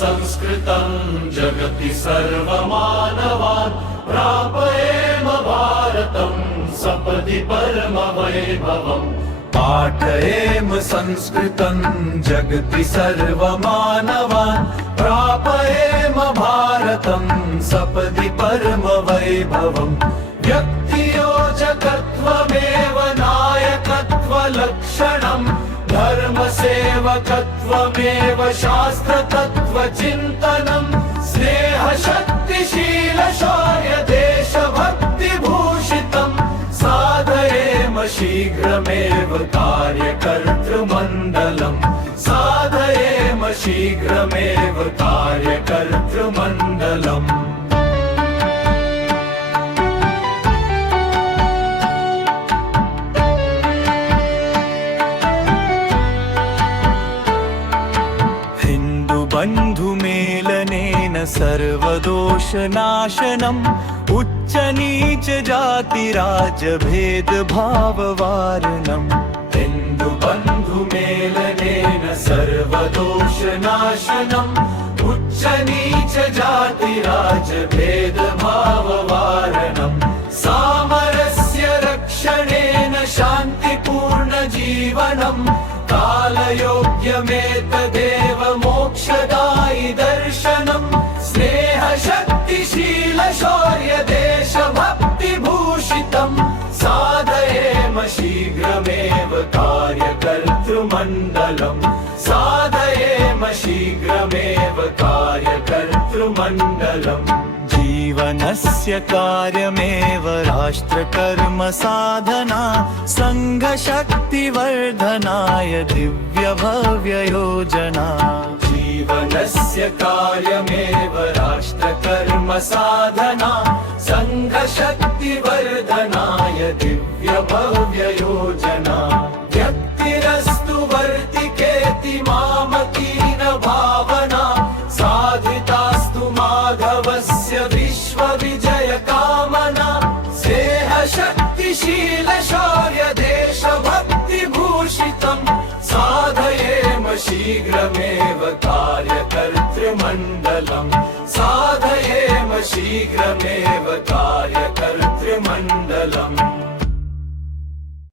संस्कृतं जगति सर्वमानवान् प्रापयेम भारतं सपदि परमवैभवम् पाठयेम संस्कृतं जगति सर्वमानवान् प्रापयेम भारतं सपदि परमवैभवम् व्यक्तियोजकत्वमेव नायकत्वलक्षणम् धर्मसेवकत्वमेव शास्त्रतत्त्वचिन्तनम् स्नेहशक्तिशीलशौर्यदेशभक्तिभूषितम् साधयेम शीघ्रमेव कार्यकर्तृमण्डलम् साधयेम शीघ्रमेव कार्यकर्तृमण्डलम् बन्धुमेलनेन सर्वदोषनाशनम् उच्चनीचजातिराजभेदभाववारणम् हिन्दुबन्धुमेलनेन सर्वदोषनाशनम् उच्चनीचजातिराजभेदभाववारणम् सामरस्य रक्षणेन शान्तिपूर्णजीवनम् कालयोग्यमेतदेव मोक्षदायि दर्शनम् स्नेहशक्तिशीलशौर्यदेशभक्तिभूषितम् साधयेम शीघ्रमेव कार्यकर्तृमण्डलम् साधयेम शीघ्रमेव कार्यकर्तृमण्डलम् जीवनस्य कार्यमेव राष्ट्रकर्म साधना संघशक्तिवर्धनाय दिव्यभव्ययोजना जीवनस्य कार्यमेव राष्ट्रकर्म साधना संघशक्तिवर्धनाय दिव्यभव्ययोजना व्यक्तिरस्तु वर्तिकेति मामकीन भावना साधितास्तु माधवस्य विश्वविजय कामना स्नेहशक्तिशीलशौर्यदेशभक्तिभूषितम् साधयेम शीघ्रमेव कार्यकर्तृमण्डलम् साधयेम शीघ्रमेव कार्यकर्तृमण्डलम्